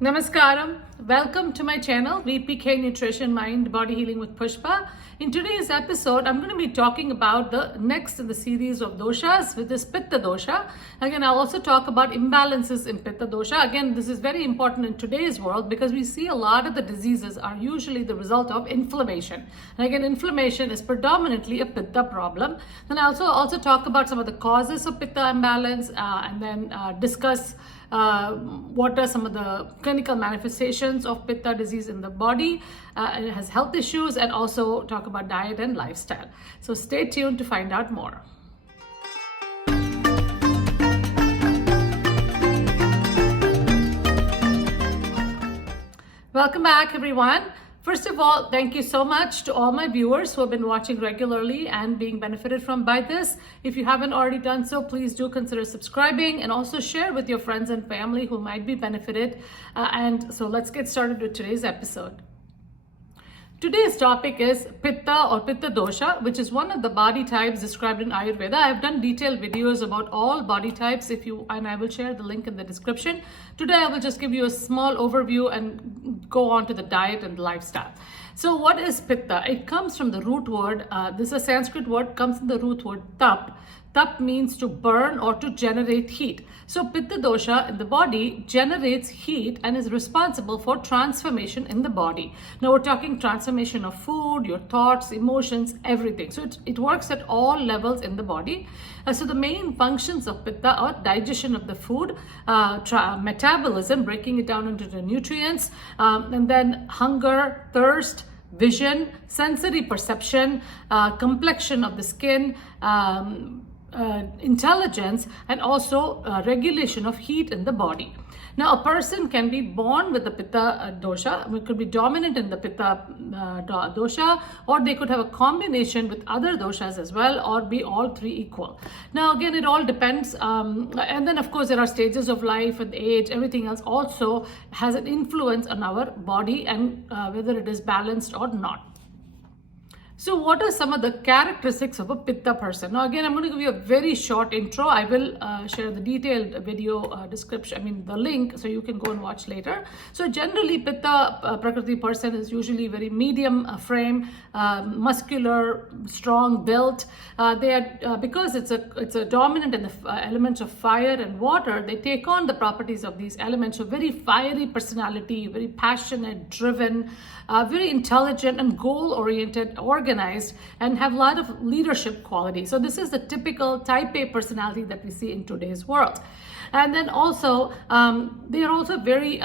Namaskaram. Welcome to my channel, VPK Nutrition, Mind, Body Healing with Pushpa. In today's episode, I'm going to be talking about the next in the series of doshas, which is Pitta dosha. Again, I'll also talk about imbalances in Pitta dosha. Again, this is very important in today's world because we see a lot of the diseases are usually the result of inflammation. And again, inflammation is predominantly a Pitta problem. Then I also talk about some of the causes of Pitta imbalance and then discuss what are some of the clinical manifestations of Pitta disease in the body. It has health issues, and also talk about diet and lifestyle. So stay tuned to find out more. Welcome back, everyone. First of all, thank you so much to all my viewers who have been watching regularly and being benefited from by this. If you haven't already done so, please do consider subscribing and also share with your friends and family who might be benefited. And so let's get started with today's episode. Today's topic is Pitta or Pitta dosha, which is one of the body types described in Ayurveda. I've done detailed videos about all body types, and I will share the link in the description. Today, I will just give you a small overview and go on to the diet and the lifestyle. So what is Pitta? It comes from the root word, this is a Sanskrit word, comes from the root word tap. Tap means to burn or to generate heat. So Pitta dosha in the body generates heat and is responsible for transformation in the body. Now we're talking transformation of food, your thoughts, emotions, everything. So it works at all levels in the body. So the main functions of Pitta are digestion of the food, metabolism, breaking it down into the nutrients, and then hunger, thirst, vision, sensory perception, complexion of the skin, intelligence, and also regulation of heat in the body. Now, a person can be born with the Pitta dosha. It could be dominant in the Pitta dosha, or they could have a combination with other doshas as well, or be all three equal. Now, again, it all depends. And then, of course, there are stages of life and age. Everything else also has an influence on our body and whether it is balanced or not. So what are some of the characteristics of a Pitta person? Now again, I'm going to give you a very short intro. I will share the detailed video description, the link, so you can go and watch later. So generally, Pitta Prakriti person is usually very medium frame, muscular, strong built. They are because it's a dominant in the elements of fire and water. They take on the properties of these elements. So very fiery personality, very passionate, driven, very intelligent and goal-oriented, organized, and have a lot of leadership quality. So this is the typical type A personality that we see in today's world. And then also, they are also very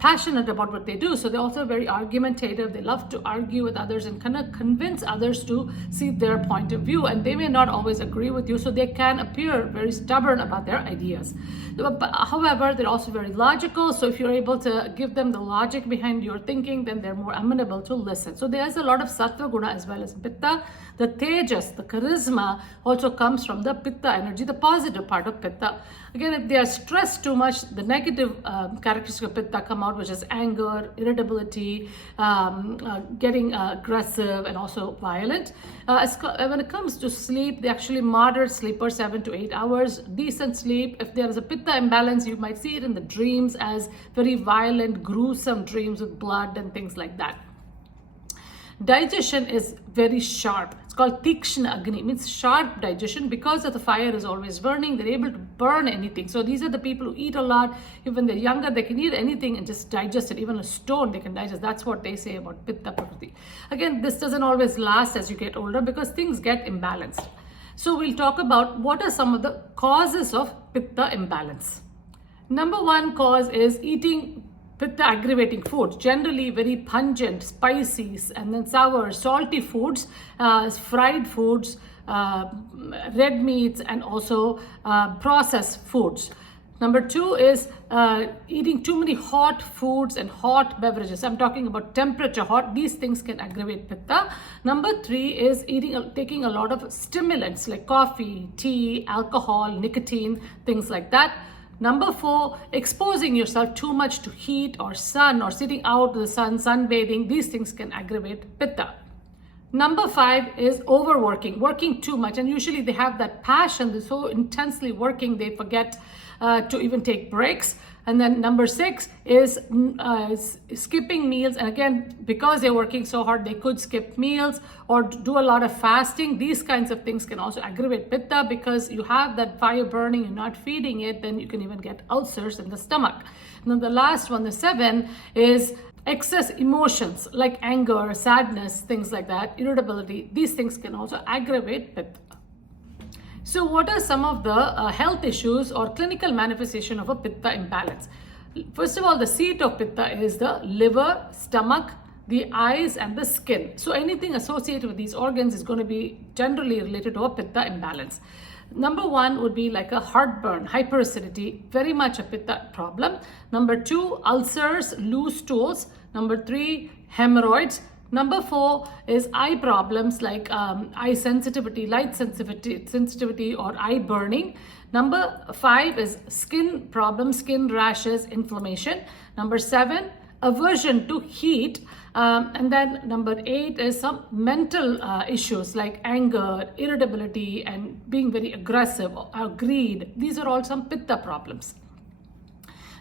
passionate about what they do. So they're also very argumentative. They love to argue with others and kind of convince others to see their point of view. And they may not always agree with you, so they can appear very stubborn about their ideas. However, they're also very logical. So if you're able to give them the logic behind your thinking, then they're more amenable to listen. So there's a lot of sattva guna as well as Pitta. The tejas, the charisma, also comes from the Pitta energy, the positive part of Pitta. Again, if they are stressed too much, the negative characteristics of Pitta come out, which is anger, irritability, getting aggressive, and also violent. When it comes to sleep, they're actually moderate sleepers, 7 to 8 hours, decent sleep. If there is a Pitta imbalance, you might see it in the dreams as very violent, gruesome dreams with blood and things like that. Digestion is very sharp. It's called Tikshna Agni, means sharp digestion. Because of the fire is always burning, they're able to burn anything. So these are the people who eat a lot. Even they're younger, they can eat anything and just digest it. Even a stone they can digest. That's what they say about Pitta Prakriti. Again, this doesn't always last as you get older because things get imbalanced. So we'll talk about what are some of the causes of Pitta imbalance. Number one cause is eating Pitta aggravating foods, generally very pungent, spicy, and then sour, salty foods, fried foods, red meats, and also processed foods. Number two is eating too many hot foods and hot beverages. I'm talking about temperature hot. These things can aggravate Pitta. Number three is taking a lot of stimulants like coffee, tea, alcohol, nicotine, things like that. Number four, exposing yourself too much to heat or sun or sitting out in the sun, sunbathing. These things can aggravate Pitta. Number 5 is overworking, working too much. And usually they have that passion, they're so intensely working, they forget to even take breaks. And then number 6 is skipping meals. And again, because they're working so hard, they could skip meals or do a lot of fasting. These kinds of things can also aggravate Pitta, because you have that fire burning, you're not feeding it, then you can even get ulcers in the stomach. And then the last one, the 7, is excess emotions like anger, sadness, things like that, irritability. These things can also aggravate Pitta. So what are some of the health issues or clinical manifestation of a Pitta imbalance? First of all, the seat of Pitta is the liver, stomach, the eyes, and the skin. So anything associated with these organs is going to be generally related to a Pitta imbalance. Number 1 would be like a heartburn, hyperacidity, very much a Pitta problem. Number 2, ulcers, loose stools. Number 3, hemorrhoids. Number 4 is eye problems like eye sensitivity, light sensitivity, or eye burning. Number 5 is skin problems, skin rashes, inflammation. Number 7, aversion to heat. And then number 8 is some mental issues like anger, irritability, and being very aggressive, or greed. These are all some Pitta problems.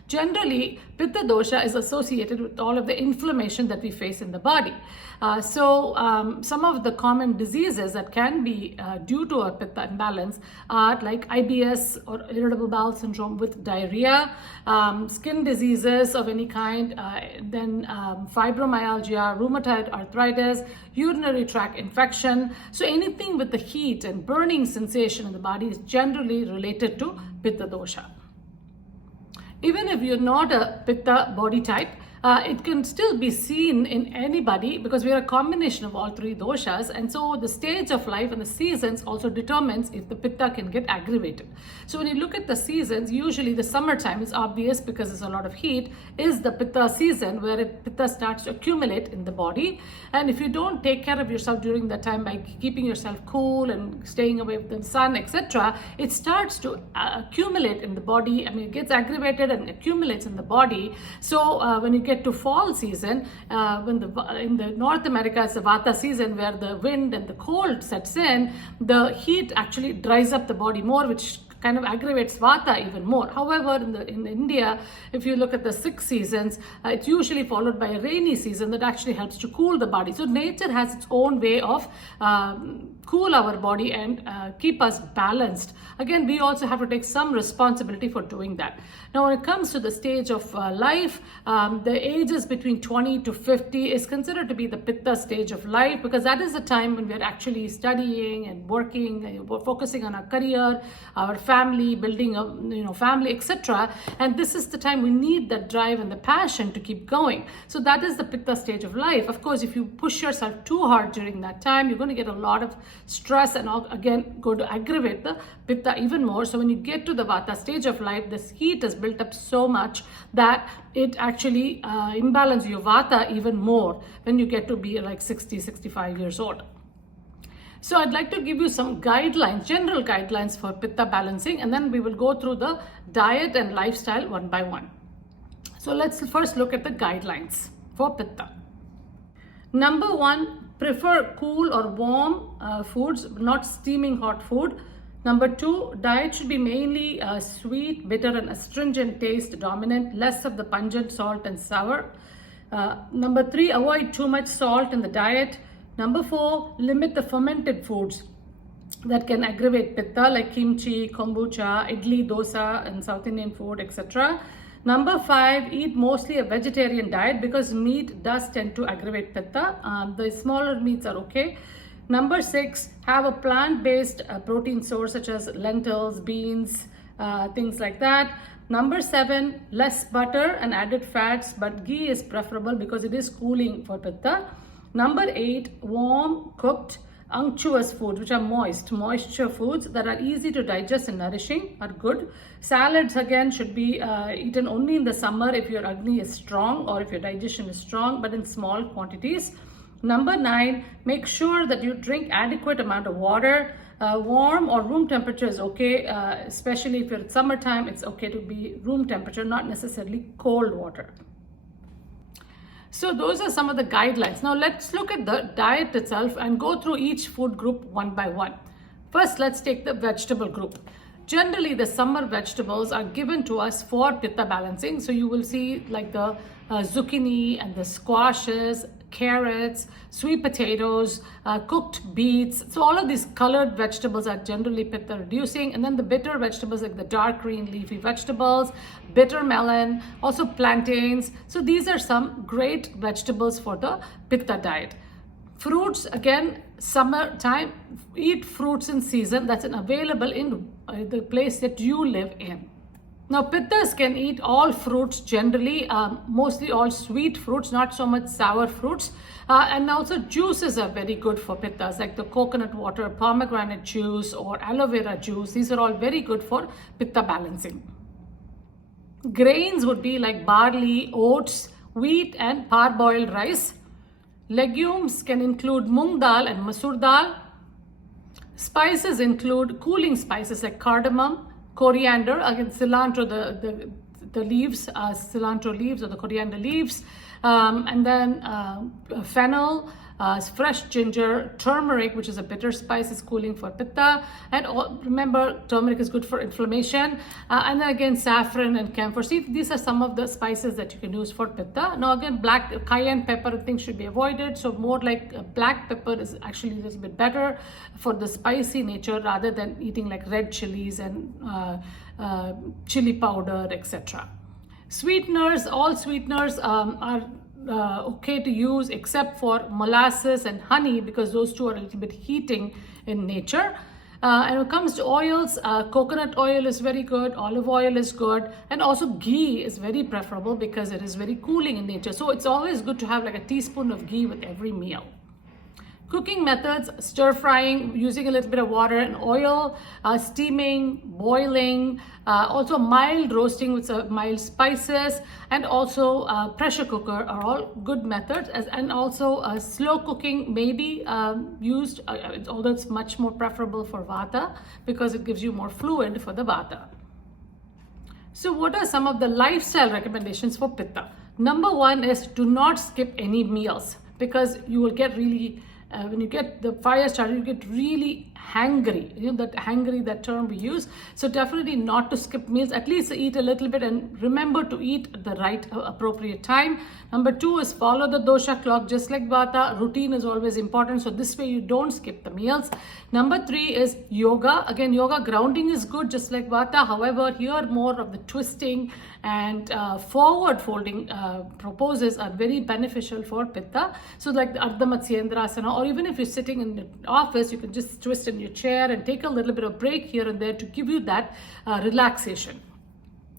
Generally, Pitta dosha is associated with all of the inflammation that we face in the body. Some of the common diseases that can be due to a Pitta imbalance are like IBS, or irritable bowel syndrome with diarrhea, skin diseases of any kind, then fibromyalgia, rheumatoid arthritis, urinary tract infection. So anything with the heat and burning sensation in the body is generally related to Pitta dosha. Even if you're not a Pitta body type, it can still be seen in anybody, because we are a combination of all 3 doshas, and so the stage of life and the seasons also determines if the Pitta can get aggravated. So when you look at the seasons, usually the summertime is obvious because there's a lot of heat, is the Pitta season where Pitta starts to accumulate in the body. And if you don't take care of yourself during that time by keeping yourself cool and staying away from the sun, etc., it starts to accumulate in the body. I mean, it gets aggravated and accumulates in the body. So when you get to fall season, in the North America, it's the Vata season, where the wind and the cold sets in, the heat actually dries up the body more, which kind of aggravates Vata even more. However, in India, if you look at the 6 seasons, it's usually followed by a rainy season that actually helps to cool the body. So nature has its own way of cool our body and keep us balanced. Again, we also have to take some responsibility for doing that. Now, when it comes to the stage of life, the ages between 20 to 50 is considered to be the Pitta stage of life, because that is the time when we're actually studying and working, and we're focusing on our career, our family, building a family, etc. And this is the time we need that drive and the passion to keep going. So that is the Pitta stage of life. Of course, if you push yourself too hard during that time, you're going to get a lot of stress, and again going to aggravate the Pitta even more. So when you get to the Vata stage of life, this heat is built up so much that it actually imbalances your Vata even more when you get to be like 60, 65 years old. So I'd like to give you some guidelines, general guidelines for Pitta balancing, and then we will go through the diet and lifestyle one by one. So let's first look at the guidelines for Pitta. Number 1, prefer cool or warm foods, not steaming hot food. Number 2, diet should be mainly sweet, bitter, and astringent taste dominant, less of the pungent, salt, and sour. Number 3, avoid too much salt in the diet. Number 4, limit the fermented foods that can aggravate Pitta, like kimchi, kombucha, idli, dosa, and South Indian food, etc. Number 5, eat mostly a vegetarian diet, because meat does tend to aggravate Pitta. The smaller meats are okay. Number 6, have a plant-based protein source such as lentils, beans, things like that. Number 7, less butter and added fats, but ghee is preferable because it is cooling for Pitta. Number 8, warm, cooked, unctuous foods, which are moisture foods that are easy to digest and nourishing, are good. Salads, again, should be eaten only in the summer if your Agni is strong or if your digestion is strong, but in small quantities. Number 9, make sure that you drink adequate amount of water. Warm or room temperature is okay, especially if you're at summertime, it's okay to be room temperature, not necessarily cold water. So those are some of the guidelines. Now let's look at the diet itself and go through each food group one by one. First, let's take the vegetable group. Generally, the summer vegetables are given to us for Pitta balancing. So you will see like the zucchini and the squashes, carrots, sweet potatoes, cooked beets. So all of these colored vegetables are generally Pitta reducing. And then the bitter vegetables like the dark green leafy vegetables, bitter melon, also plantains. So these are some great vegetables for the Pitta diet. Fruits, again, summertime, eat fruits in season that's available in the place that you live in. Now, Pittas can eat all fruits generally, mostly all sweet fruits, not so much sour fruits. And also juices are very good for Pittas, like the coconut water, pomegranate juice, or aloe vera juice. These are all very good for Pitta balancing. Grains would be like barley, oats, wheat, and parboiled rice. Legumes can include mung dal and masoor dal. Spices include cooling spices like cardamom, coriander, again cilantro, the leaves, cilantro leaves or the coriander leaves, and then fennel, fresh ginger, turmeric, which is a bitter spice, is cooling for Pitta, and remember turmeric is good for inflammation, and then again saffron and camphor. See, these are some of the spices that you can use for Pitta. Now again, black cayenne pepper things should be avoided, so more like black pepper is actually a little bit better for the spicy nature rather than eating like red chilies and chili powder, etc. Sweeteners, all sweeteners are okay to use except for molasses and honey, because those two are a little bit heating in nature. And when it comes to oils, coconut oil is very good, olive oil is good, and also ghee is very preferable because it is very cooling in nature. So it's always good to have like a teaspoon of ghee with every meal. Cooking methods: stir frying, using a little bit of water and oil, steaming, boiling, also mild roasting with some mild spices, and also pressure cooker are all good methods. And also slow cooking may be used, although it's much more preferable for Vata because it gives you more fluid for the Vata. So what are some of the lifestyle recommendations for Pitta? Number one is do not skip any meals, because you will get really when you get the fire started, you get really hangry. You know that hangry, that term we use. So definitely not to skip meals. At least eat a little bit and remember to eat at the right appropriate time. Number two is follow the dosha clock, just like Vata. Routine is always important. So this way you don't skip the meals. Number three is yoga. Again, yoga grounding is good, just like Vata. However, here more of the twisting and forward folding poses are very beneficial for Pitta. So like the Ardha Matsyendrasana, or even if you're sitting in the office, you can just twist in your chair and take a little bit of break here and there to give you that relaxation.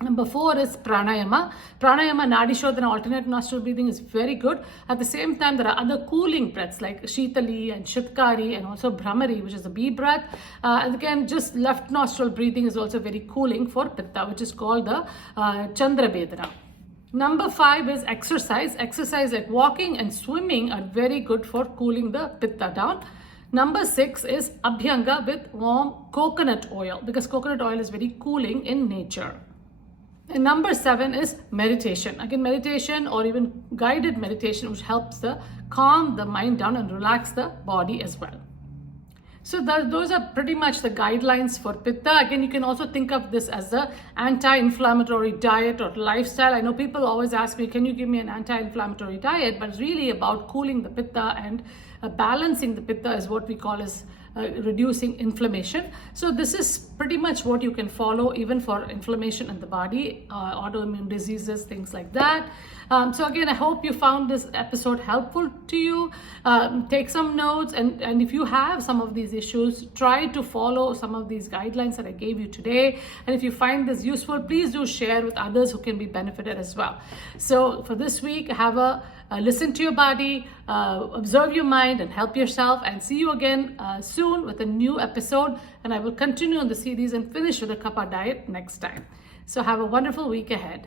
Number four is pranayama. Pranayama, nadi shodhana, alternate nostril breathing is very good. At the same time, there are other cooling breaths like shitali and shitkari and also brahmari, which is the bee breath. And again, just left nostril breathing is also very cooling for Pitta, which is called the Chandra Bedana. Number five is exercise. Exercise like walking and swimming are very good for cooling the Pitta down. Number six is abhyanga with warm coconut oil, because coconut oil is very cooling in nature. And number seven is meditation. Again, meditation or even guided meditation, which helps calm the mind down and relax the body as well. So those are pretty much the guidelines for Pitta. Again, you can also think of this as the anti-inflammatory diet or lifestyle. I know people always ask me, can you give me an anti-inflammatory diet? But it's really about cooling the Pitta and balancing the Pitta is what we call as reducing inflammation. So this is pretty much what you can follow even for inflammation in the body, autoimmune diseases, things like that. So again, I hope you found this episode helpful to you. Take some notes, and if you have some of these issues, try to follow some of these guidelines that I gave you today. And if you find this useful, please do share with others who can be benefited as well. So for this week, have a listen to your body, observe your mind, and help yourself. And see you again soon with a new episode. And I will continue on the series and finish with the Kapha diet next time. So have a wonderful week ahead.